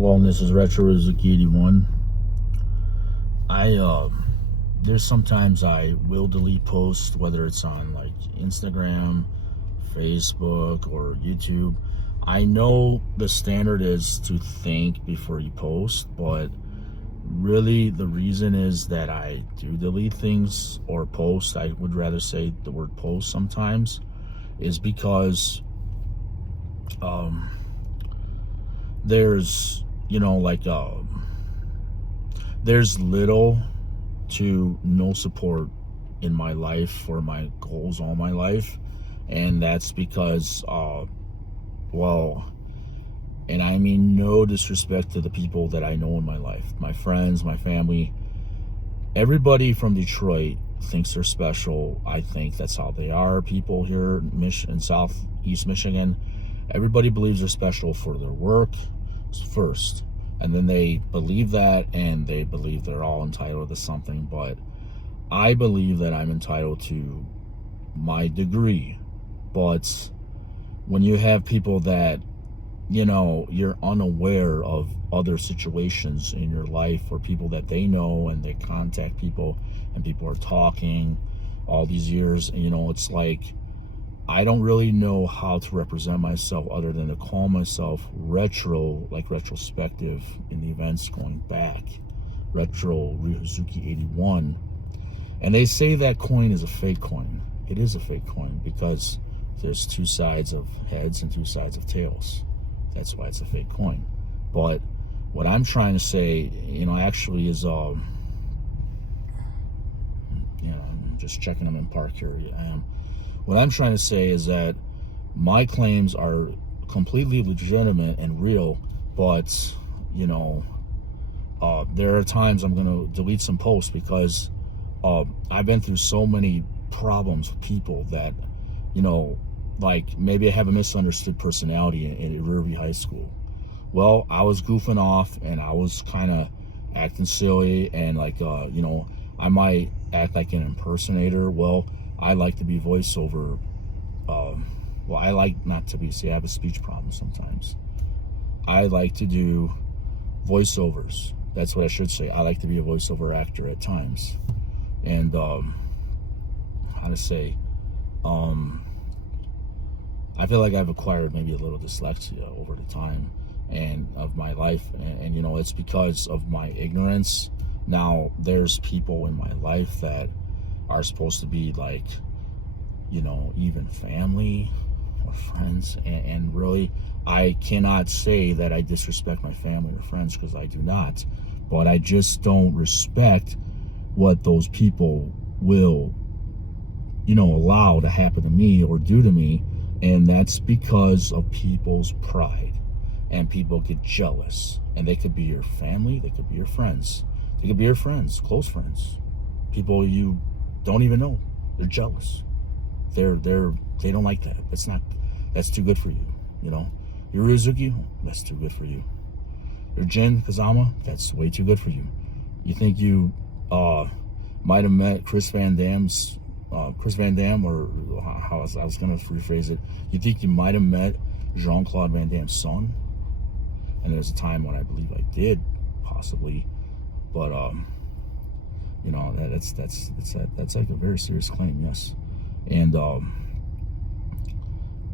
Hello, and this is Retro Rizuki 81. There's sometimes I will delete posts, whether it's on like Instagram, Facebook, or YouTube. I know the standard is to think before you post, but really the reason is that I do delete things or post. I would rather say the word post sometimes, is because there's there's little to no support in my life for my goals all my life, and that's because and I mean no disrespect to the people that I know in my life, my friends, my family, everybody from Detroit thinks they're special. I think that's how they are. People here in Southeast Michigan, everybody believes they're special for their work first, and then they believe that, and they believe they're all entitled to something. But I believe that I'm entitled to my degree. But when you have people that, you're unaware of other situations in your life, or people that they know and they contact people and people are talking all these years, and it's like I don't really know how to represent myself other than to call myself retro, like retrospective in the events going back. Retro Ryuzuki 81. And they say that coin is a fake coin. It is a fake coin because there's two sides of heads and two sides of tails. That's why it's a fake coin. But what I'm trying to say, actually is, I'm just checking them in park here. What I'm trying to say is that my claims are completely legitimate and real, but, there are times I'm going to delete some posts because I've been through so many problems with people that, like maybe I have a misunderstood personality in Riverview High School. Well, I was goofing off and I was kind of acting silly, and I might act like an impersonator. Well, I like to be voiceover. I like not to be, I have a speech problem sometimes. I like to do voiceovers. That's what I should say. I like to be a voiceover actor at times. And, how to say, I feel like I've acquired maybe a little dyslexia over the time and of my life. And it's because of my ignorance. Now, there's people in my life that are supposed to be like, even family or friends, and really I cannot say that I disrespect my family or friends, because I do not, but I just don't respect what those people will allow to happen to me or do to me, and that's because of people's pride. And people get jealous, and they could be your family, they could be your friends, they could be your friends, close friends, people you don't even know. They're jealous. They don't like that. That's too good for you. You're Rizuki, that's too good for you. You're Jin Kazama, that's way too good for you. You think you might have met Chris Van Damme, or how I was gonna rephrase it. You think you might have met Jean-Claude Van Damme's son? And there's a time when I believe I did, possibly, but that's like a very serious claim, yes. And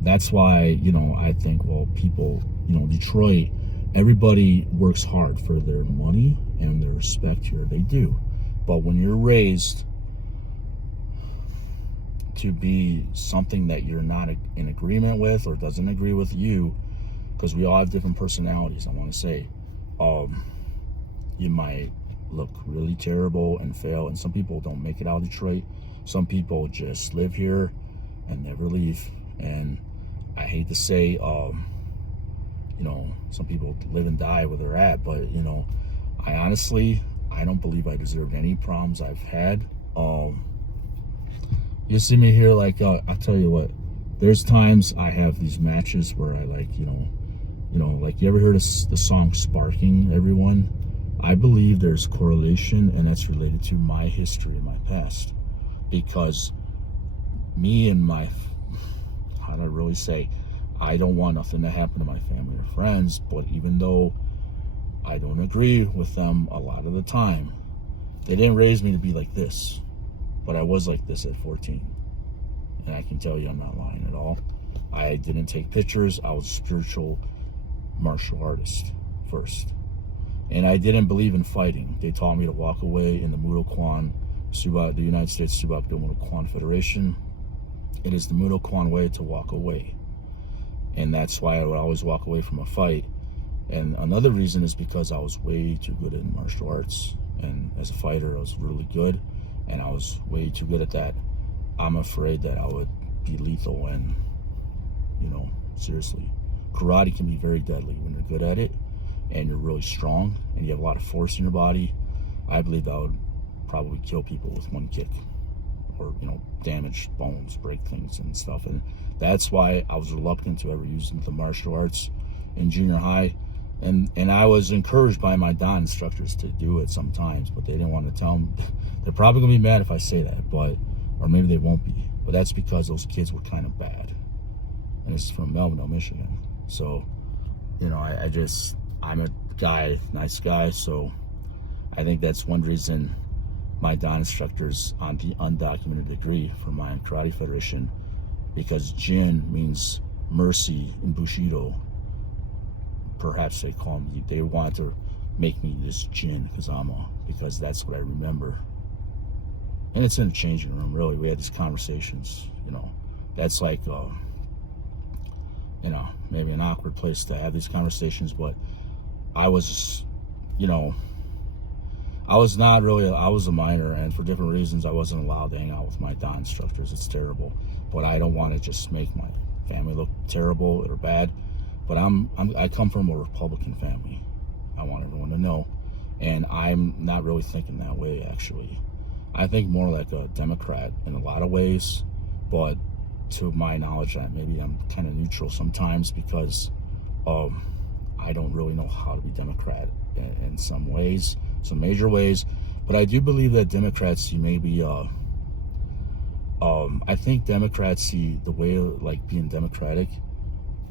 that's why I think, well, people, Detroit, everybody works hard for their money and their respect here. They do, but when you're raised to be something that you're not in agreement with or doesn't agree with you, because we all have different personalities, I want to say, you might look really terrible and fail. And some people don't make it out of Detroit. Some people just live here and never leave. And I hate to say, some people live and die where they're at, but I honestly, I don't believe I deserve any problems I've had. You see me here, like, I'll tell you what, there's times I have these matches where I like, like, you ever heard of the song Sparking, everyone? I believe there's correlation, and that's related to my history, my past. Because me and my, how do I really say, I don't want nothing to happen to my family or friends, but even though I don't agree with them a lot of the time. They didn't raise me to be like this, but I was like this at 14. And I can tell you I'm not lying at all. I didn't take pictures. I was a spiritual martial artist first. And I didn't believe in fighting. They taught me to walk away in the Mudo Kwan, the United States Subak-do Mudo Kwan Federation. It is the Mudo Kwan way to walk away. And that's why I would always walk away from a fight. And another reason is because I was way too good in martial arts. And as a fighter, I was really good. And I was way too good at that. I'm afraid that I would be lethal and, seriously. Karate can be very deadly when you're good at it and you're really strong and you have a lot of force in your body. I believe I would probably kill people with one kick or, damage bones, break things and stuff. And that's why I was reluctant to ever use the martial arts in junior high. And I was encouraged by my Dan instructors to do it sometimes, but they didn't want to tell them. They're probably going to be mad if I say that, or maybe they won't be. But that's because those kids were kind of bad. And it's from Melville, Michigan. So, I'm a guy, nice guy. So I think that's one reason my Dan instructors on the undocumented degree from my Karate Federation, because Jin means mercy in Bushido. Perhaps they call me, they want to make me this Jin Kazama, because that's what I remember. And it's in a changing room, really. We had these conversations, that's like, maybe an awkward place to have these conversations, but I was, I was not really, I was a minor, and for different reasons, I wasn't allowed to hang out with my Dan instructors. It's terrible, but I don't want to just make my family look terrible or bad, but I come from a Republican family. I want everyone to know, and I'm not really thinking that way, actually. I think more like a Democrat in a lot of ways, but to my knowledge, maybe I'm kind of neutral sometimes because I don't really know how to be Democrat in some ways, some major ways. But I do believe that Democrats see maybe, I think Democrats see the way of, like, being democratic.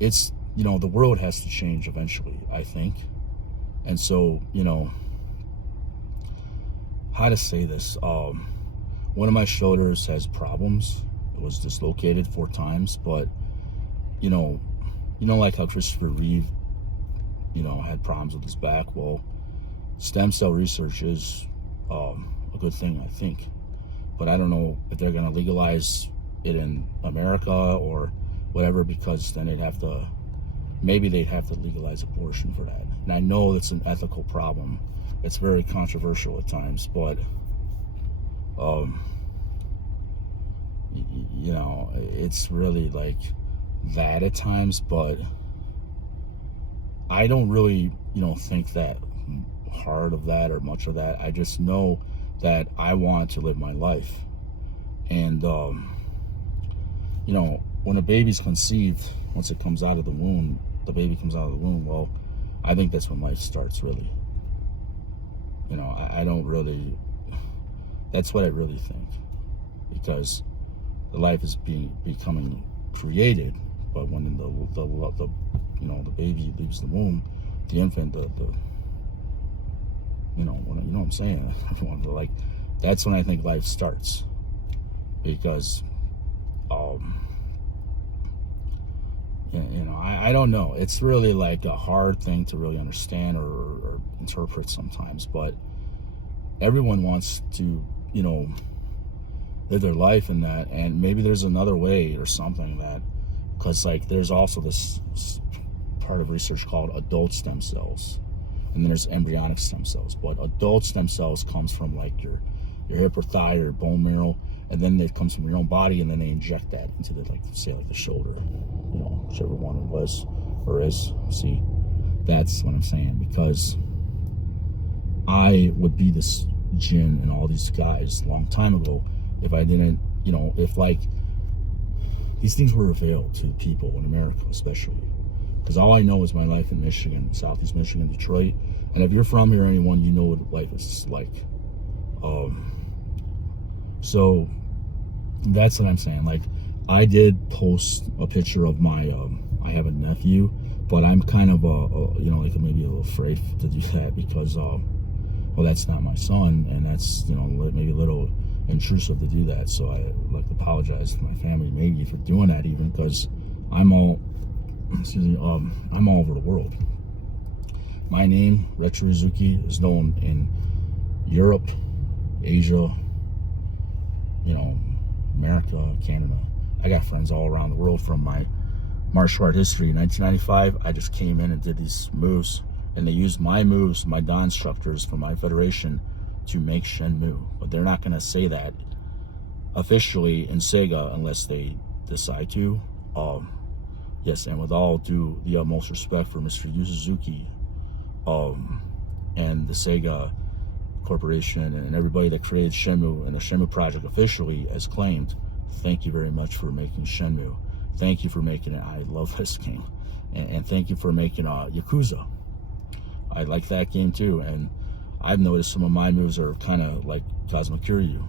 It's, the world has to change eventually, I think. And so, how to say this, one of my shoulders has problems. It was dislocated 4 times, but like how Christopher Reeve had problems with his back. Well, stem cell research is a good thing, I think, but I don't know if they're going to legalize it in America or whatever, because then they'd have to legalize abortion for that. And I know it's an ethical problem. It's very controversial at times, but it's really like that at times. But I don't really think that hard of that or much of that. I just know that I want to live my life. And when a baby's conceived, once it comes out of the womb, the baby comes out of the womb, well, I think that's when life starts, really. I don't really, that's what I really think, because the life is becoming created, but when the baby leaves the womb, the infant, you know what I'm saying? Like, that's when I think life starts, because I don't know. It's really like a hard thing to really understand or interpret sometimes, but everyone wants to, live their life in that, and maybe there's another way or something that, because like there's also this part of research called adult stem cells, and then there's embryonic stem cells. But adult stem cells comes from like your hip or thigh or bone marrow, and then it comes from your own body, and then they inject that into the, like, say, like the shoulder, whichever one it was or is. See, that's what I'm saying, because I would be this Jin and all these guys a long time ago if I didn't, if like these things were revealed to people in America, especially, because all I know is my life in Michigan, Southeast Michigan, Detroit. And if you're from here, anyone, you know what life is like. So that's what I'm saying. Like, I did post a picture of my, I have a nephew, But I'm kind of like maybe a little afraid to do that because well, that's not my son, and that's maybe a little intrusive to do that. So I like to apologize to my family maybe for doing that, even because I'm all I'm all over the world. My name, Retro Uzuki, is known in Europe, Asia, America, Canada. I got friends all around the world from my martial art history. In 1995, I just came in and did these moves, and they used my moves, my Dan instructors from my federation, to make Shenmue. But they're not going to say that officially in Sega unless they decide to. Yes, and with all due the utmost respect for Mr. Yu Suzuki, and the Sega Corporation and everybody that created Shenmue and the Shenmue project officially as claimed, thank you very much for making Shenmue. Thank you for making it. I love this game. And thank you for making Yakuza. I like that game too. And I've noticed some of my moves are kind of like Cosmic Kiryu.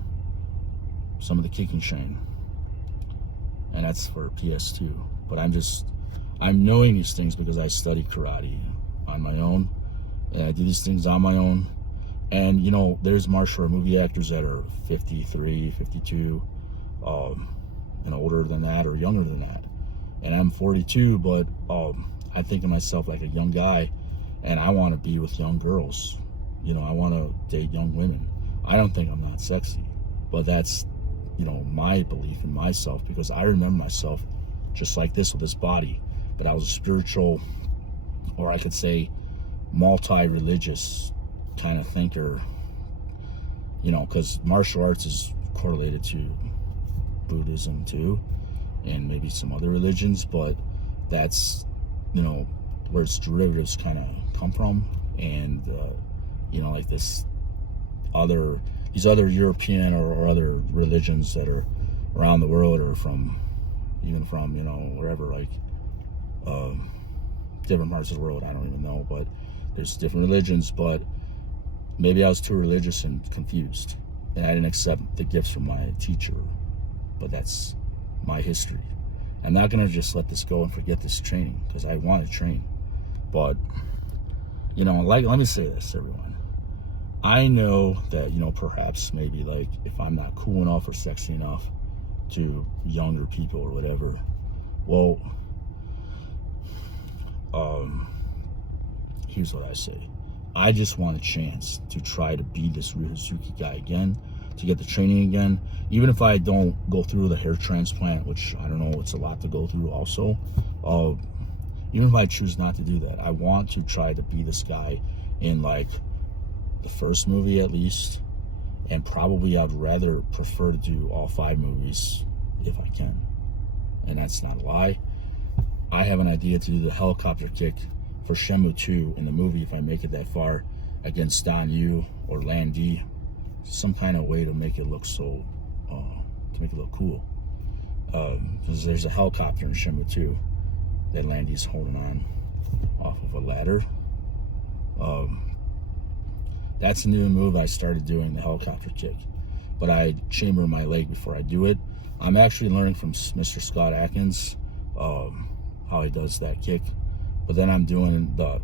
Some of the kicking chain. And that's for PS2. But I'm knowing these things because I study karate on my own. And I do these things on my own. And, there's martial art movie actors that are 53, 52, and older than that or younger than that. And I'm 42, but I think of myself like a young guy, and I want to be with young girls. I want to date young women. I don't think I'm not sexy, but that's, my belief in myself, because I remember myself just like this with this body, but I was a spiritual, or I could say multi-religious kind of thinker, because martial arts is correlated to Buddhism too, and maybe some other religions, but that's, where its derivatives kind of come from. And, like these other European or other religions that are around the world, or from wherever, like, different parts of the world, I don't even know, but there's different religions. But maybe I was too religious and confused, and I didn't accept the gifts from my teacher. But that's my history. I'm not going to just let this go and forget this training, because I want to train. But, let me say this, everyone. I know that, perhaps maybe, like, if I'm not cool enough or sexy enough to younger people or whatever, well, here's what I say. I just want a chance to try to be this Ryosuke guy again, to get the training again, even if I don't go through the hair transplant, which I don't know, it's a lot to go through also. Even if I choose not to do that, I want to try to be this guy in, like, the first movie at least, and probably I'd rather prefer to do all 5 movies if I can. And that's not a lie. I have an idea to do the helicopter kick for Shenmue 2 in the movie, if I make it that far, against Don Yu or Lan Di. Some kind of way to make it look to make it look cool. Because there's a helicopter in Shenmue 2 that Lan Di's holding on off of a ladder. That's a new move I started doing, the helicopter kick. But I chamber my leg before I do it. I'm actually learning from Mr. Scott Atkins how he does that kick. But then I'm doing the